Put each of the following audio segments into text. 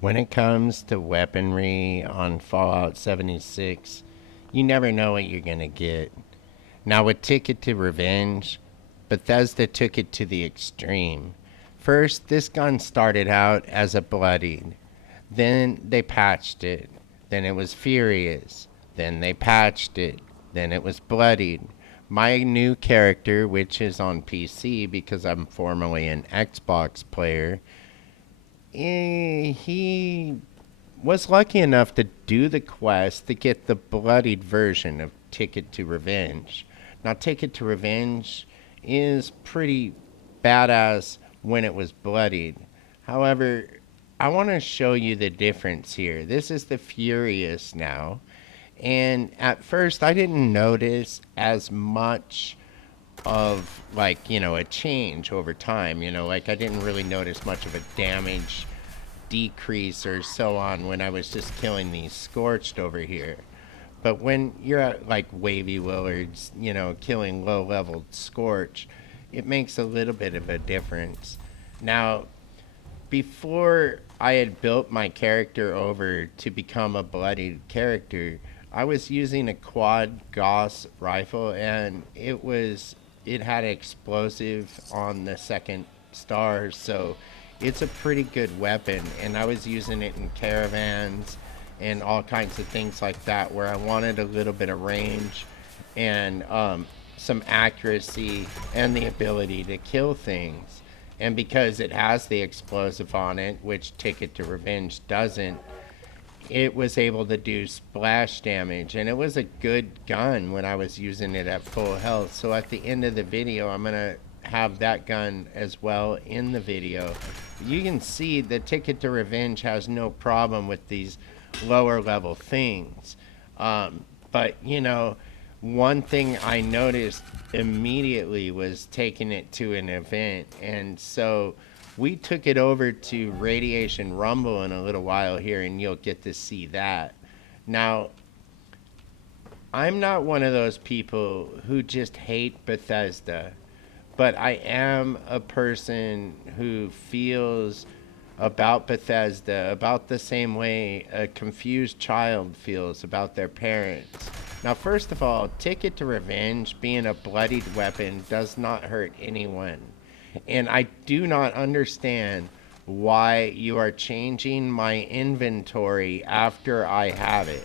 When it comes to weaponry on Fallout 76, you never know what you're going to get. Now, with Ticket to Revenge, Bethesda took it to the extreme. First, this gun started out as a bloodied. Then they patched it. Then it was furious. Then they patched it. Then it was bloodied. My new character, which is on PC because I'm formerly an Xbox player, he was lucky enough to do the quest to get the bloodied version of Ticket to Revenge. Now, Ticket to Revenge is pretty badass when it was bloodied. However, I want to show you the difference here. This is the Furious now. And at first, I didn't notice as much of, like, a change over time. Like, I didn't really notice much of a damage decrease or so on when I was just killing these Scorched over here. But when you're at like Wavy Willards, killing low level Scorch, it makes a little bit of a difference. Now, before I had built my character over to become a bloodied character, I was using a quad Gauss rifle, and it had explosive on the second star, so it's a pretty good weapon. And I was using it in caravans and all kinds of things like that, where I wanted a little bit of range and some accuracy and the ability to kill things. And because it has the explosive on it, which Ticket to Revenge doesn't, it was able to do splash damage. And it was a good gun when I was using it at full health. So at the end of the video, I'm going to have that gun as well in the video. You can see the Ticket to Revenge has no problem with these lower level things. But, one thing I noticed immediately was taking it to an event. And so we took it over to Radiation Rumble in a little while here, and you'll get to see that. Now, I'm not one of those people who just hate Bethesda, but I am a person who feels about Bethesda about the same way a confused child feels about their parents. Now, first of all, Ticket to Revenge being a bloodied weapon does not hurt anyone. And I do not understand why you are changing my inventory after I have it.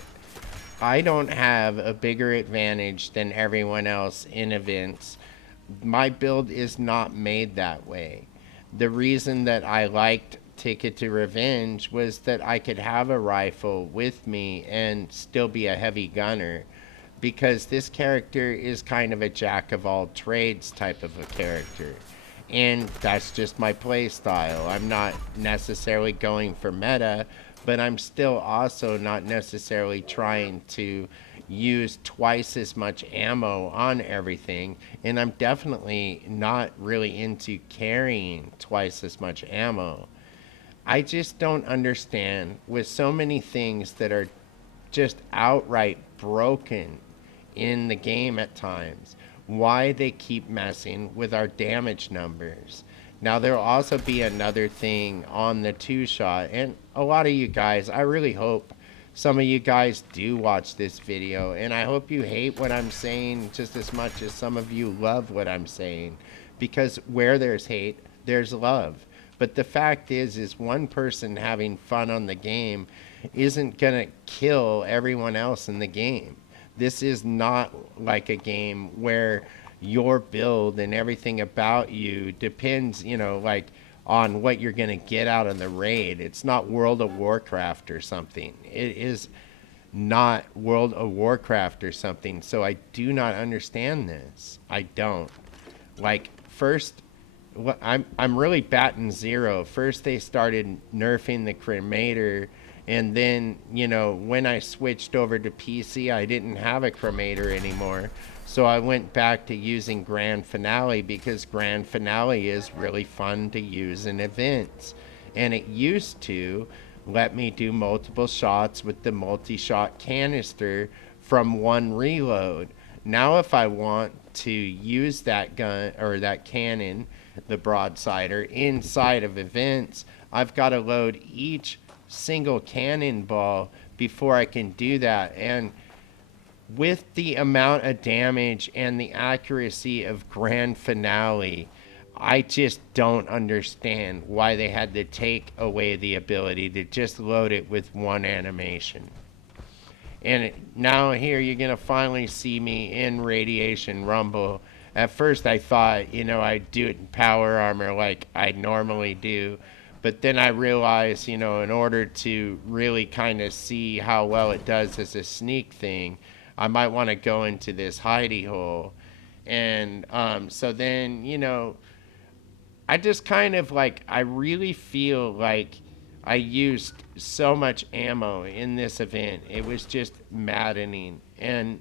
I don't have a bigger advantage than everyone else in events. My build is not made that way. The reason that I liked Ticket to Revenge was that I could have a rifle with me and still be a heavy gunner, because this character is kind of a jack of all trades type of a character. And that's just my play style. I'm not necessarily going for meta, but I'm still also not necessarily trying to use twice as much ammo on everything. And I'm definitely not really into carrying twice as much ammo. I just don't understand, with so many things that are just outright broken in the game at times, why they keep messing with our damage numbers. Now, there'll also be another thing on the two shot, and a lot of you guys, I really hope some of you guys do watch this video, and I hope you hate what I'm saying just as much as some of you love what I'm saying, because where there's hate, there's love. But the fact is one person having fun on the game isn't gonna kill everyone else in the game. This is not like a game where your build and everything about you depends, like on what you're going to get out of the raid. It's not World of Warcraft or something. It is not World of Warcraft or something. So I do not understand this. I don't. Like, first, I'm really batting zero. First they started nerfing the cremator, and then, when I switched over to PC, I didn't have a cremator anymore. So I went back to using Grand Finale, because Grand Finale is really fun to use in events. And it used to let me do multiple shots with the multi-shot canister from one reload. Now if I want to use that gun or that cannon, the broadsider, inside of events, I've got to load each single cannonball before I can do that. And with the amount of damage and the accuracy of Grand Finale, I just don't understand why they had to take away the ability to just load it with one animation. And now here you're going to finally see me in Radiation Rumble. At first I thought, I'd do it in Power Armor like I normally do. But then I realized, in order to really kind of see how well it does as a sneak thing, I might want to go into this hidey hole. And so then, I just kind of I really feel like I used so much ammo in this event. It was just maddening. And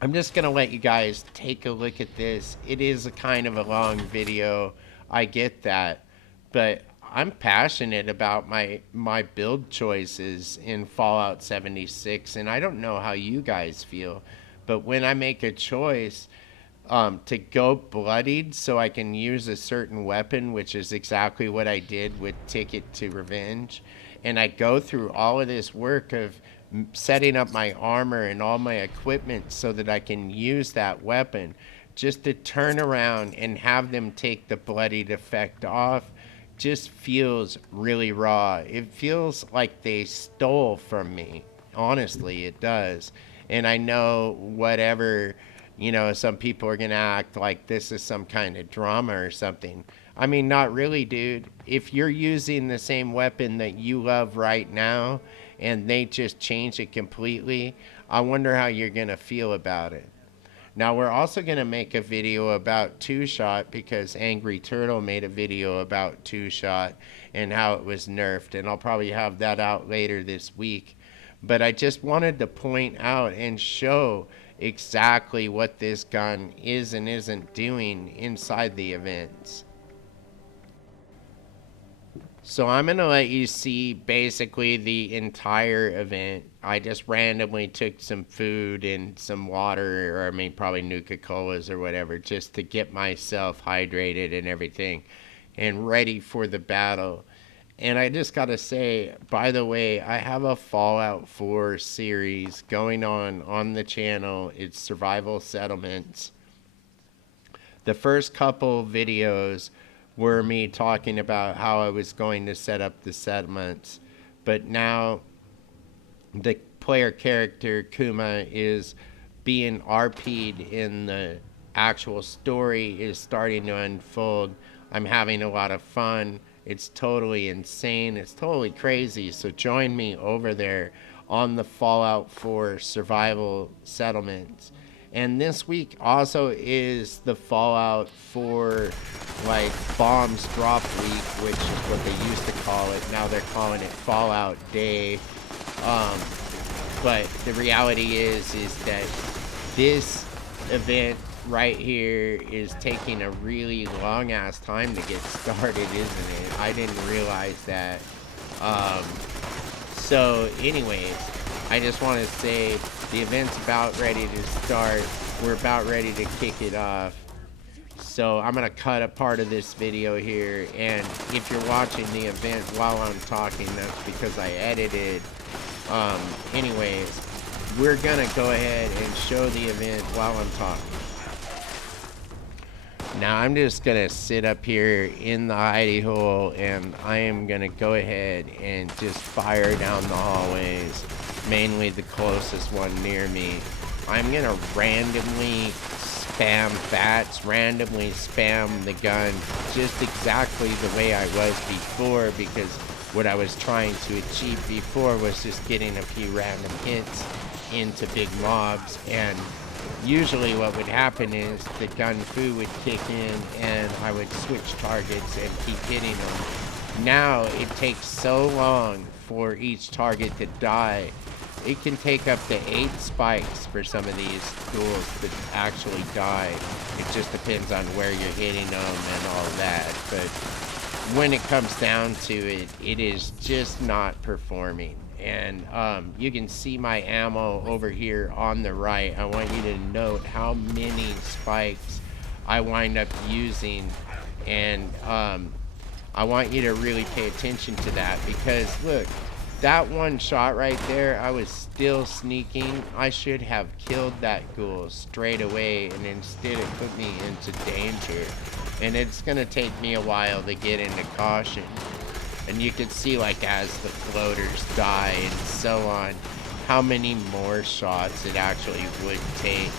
I'm just going to let you guys take a look at this. It is a kind of a long video. I get that. But I'm passionate about my build choices in Fallout 76. And I don't know how you guys feel. But when I make a choice to go bloodied so I can use a certain weapon, which is exactly what I did with Ticket to Revenge, and I go through all of this work of setting up my armor and all my equipment so that I can use that weapon, just to turn around and have them take the bloodied effect off just feels really raw. It feels like they stole from me. Honestly, it does. And I know whatever, some people are going to act like this is some kind of drama or something. I mean, not really, dude. If you're using the same weapon that you love right now and they just change it completely, I wonder how you're going to feel about it. Now, we're also going to make a video about two-shot because Angry Turtle made a video about two-shot and how it was nerfed, and I'll probably have that out later this week. But I just wanted to point out and show exactly what this gun is and isn't doing inside the events. So I'm going to let you see basically the entire event. I just randomly took some food and some water, or I mean probably Nuka-Colas or whatever, just to get myself hydrated and everything and ready for the battle. And I just got to say, by the way, I have a Fallout 4 series going on the channel. It's Survival Settlements. The first couple videos were me talking about how I was going to set up the settlements. But now the player character, Kuma, is being RP'd in the actual story is starting to unfold. I'm having a lot of fun. It's totally insane. It's totally crazy. So join me over there on the Fallout 4 Survival Settlements. And this week also is the Fallout 4 bombs drop week, which is what they used to call it. Now they're calling it Fallout Day. But the reality is that this event right here is taking a really long ass time to get started, isn't it? I didn't realize that. So anyways, I just want to say the event's about ready to start. We're about ready to kick it off. So I'm going to cut a part of this video here, and if you're watching the event while I'm talking, that's because I edited. Anyways, we're going to go ahead and show the event while I'm talking. Now I'm just going to sit up here in the hidey hole, and I am going to go ahead and just fire down the hallways, mainly the closest one near me. I'm going to randomly spam bats, randomly spam the gun just exactly the way I was before, because what I was trying to achieve before was just getting a few random hits into big mobs, and usually what would happen is the gun fu would kick in and I would switch targets and keep hitting them. Now it takes so long for each target to die. It can take up to 8 spikes for some of these ghouls to actually die. It just depends on where you're hitting them and all that. But when it comes down to it, it is just not performing. And you can see my ammo over here on the right. I want you to note how many spikes I wind up using. And I want you to really pay attention to that, because look, that one shot right there, I was still sneaking. I should have killed that ghoul straight away, and instead it put me into danger. And it's gonna take me a while to get into caution. And you can see, like, as the floaters die and so on, how many more shots it actually would take.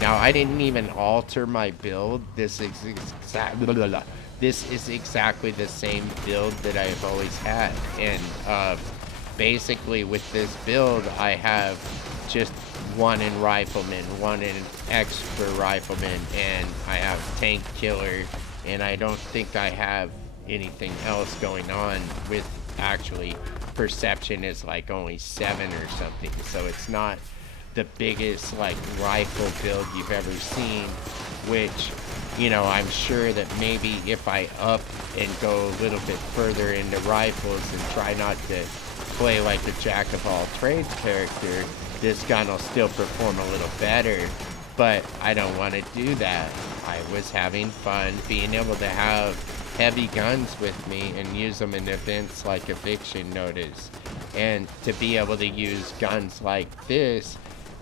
Now, I didn't even alter my build. This is exactly the same build that I've always had. And basically with this build, I have just one in rifleman, one in expert rifleman, and I have tank killer, and I don't think I have anything else going on. With actually perception is like only 7 or something, so it's not the biggest like rifle build you've ever seen, which, you know, I'm sure that maybe if I up and go a little bit further into rifles and try not to play like a jack of all trades character, this gun will still perform a little better. But I don't want to do that. I was having fun being able to have heavy guns with me and use them in events like Eviction Notice. And to be able to use guns like this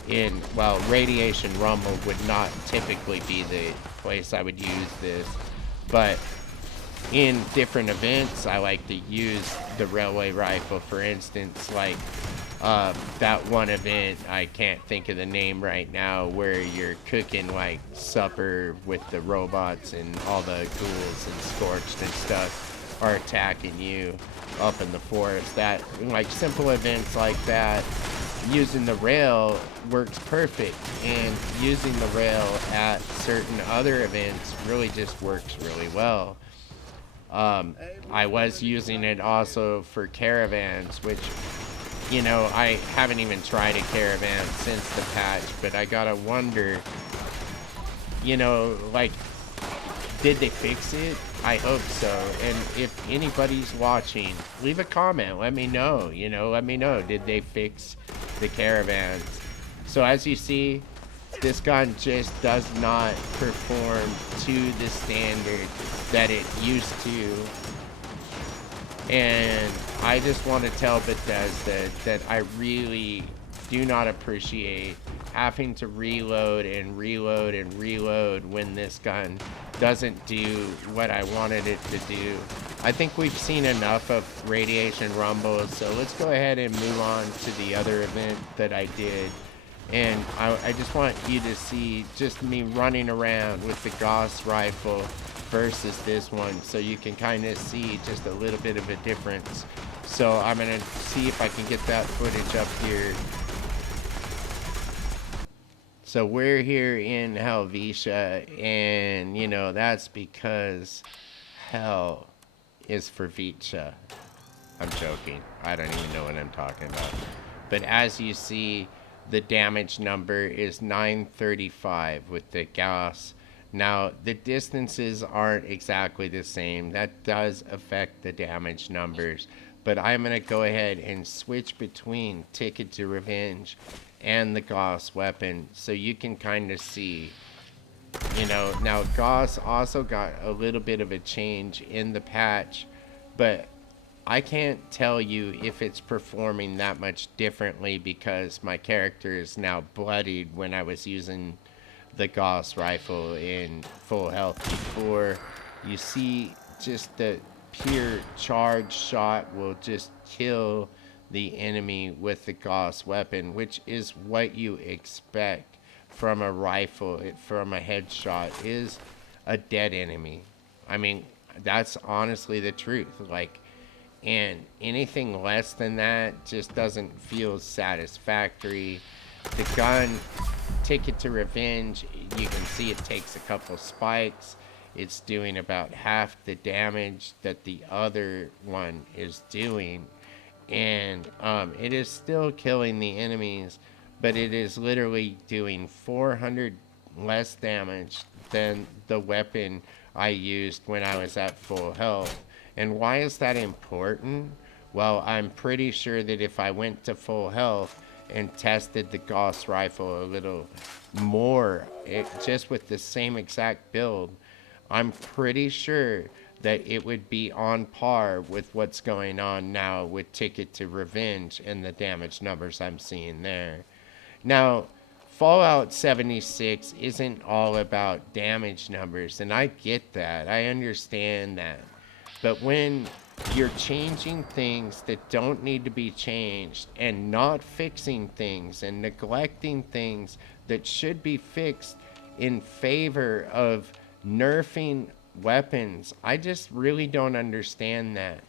in, well, Radiation Rumble would not typically be the place I would use this. But in different events, I like to use the railway rifle, for instance, like that one event, I can't think of the name right now, where you're cooking like supper with the robots and all the ghouls and Scorched and stuff are attacking you up in the forest. That, like, simple events like that, using the rail works perfect, and using the rail at certain other events really just works really well. I was using it also for caravans, which, you know, I haven't even tried a caravan since the patch, but I gotta wonder, you know, like, did they fix it? I hope so. And if anybody's watching, leave a comment, let me know, you know, let me know, did they fix the caravans? So as you see, this gun just does not perform to the standard that it used to. And I just want to tell Bethesda that I really do not appreciate having to reload and reload and reload when this gun doesn't do what I wanted it to do. I think we've seen enough of Radiation Rumble, so let's go ahead and move on to the other event that I did. And I just want you to see just me running around with the Gauss rifle versus this one, so you can kind of see just a little bit of a difference. So I'm gonna see if I can get that footage up here. So we're here in Helvetia, and you know, that's because hell is for Vicha. I'm joking, I don't even know what I'm talking about. But as you see, the damage number is 935 with the Gauss. Now, the distances aren't exactly the same. That does affect the damage numbers. But I'm going to go ahead and switch between Ticket to Revenge and the Gauss weapon, so you can kind of see. You know, now Gauss also got a little bit of a change in the patch, but I can't tell you if it's performing that much differently, because my character is now bloodied when I was using the Gauss rifle in full health before. You see, just the pure charge shot will just kill the enemy with the Gauss weapon, which is what you expect from a rifle. From a headshot is a dead enemy. I mean, that's honestly the truth. Like, and anything less than that just doesn't feel satisfactory. The gun, Ticket to Revenge, you can see it takes a couple spikes. It's doing about half the damage that the other one is doing, and it is still killing the enemies, but it is literally doing 400 less damage than the weapon I used when I was at full health. And why is that important? Well, I'm pretty sure that if I went to full health and tested the Gauss rifle a little more, just with the same exact build, I'm pretty sure that it would be on par with what's going on now with Ticket to Revenge and the damage numbers I'm seeing there. Now, Fallout 76 isn't all about damage numbers, and I get that. I understand that. But when you're changing things that don't need to be changed and not fixing things and neglecting things that should be fixed in favor of nerfing weapons, I just really don't understand that.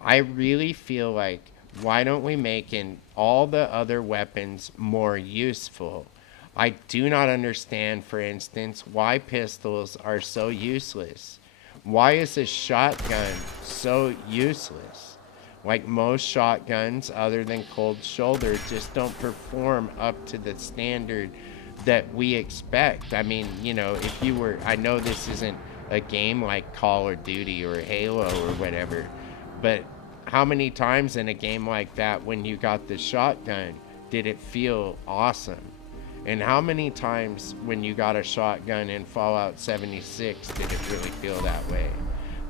I really feel like, why don't we make all the other weapons more useful? I do not understand, for instance, why pistols are so useless. Why is a shotgun so useless? Like most shotguns, other than Cold Shoulder, just don't perform up to the standard that we expect. I mean, if you were, I know this isn't a game like Call of Duty or Halo or whatever, but how many times in a game like that, when you got the shotgun, did it feel awesome? And how many times when you got a shotgun in Fallout 76 did it really feel that way?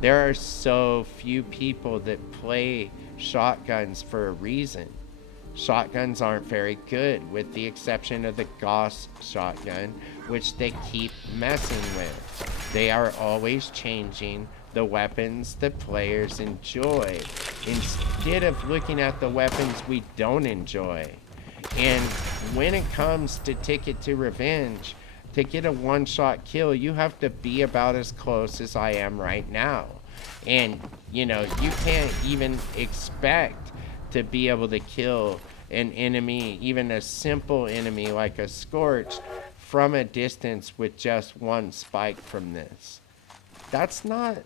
There are so few people that play shotguns for a reason. Shotguns aren't very good, with the exception of the Gauss shotgun, which they keep messing with. They are always changing the weapons that players enjoy, instead of looking at the weapons we don't enjoy. And when it comes to Ticket to Revenge, to get a one-shot kill, you have to be about as close as I am right now. And, you can't even expect to be able to kill an enemy, even a simple enemy like a Scorch, from a distance with just one spike from this. That's not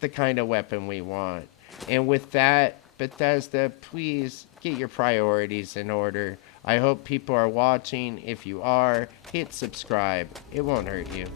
the kind of weapon we want. And with that, Bethesda, please get your priorities in order. I hope people are watching. If you are, hit subscribe. It won't hurt you.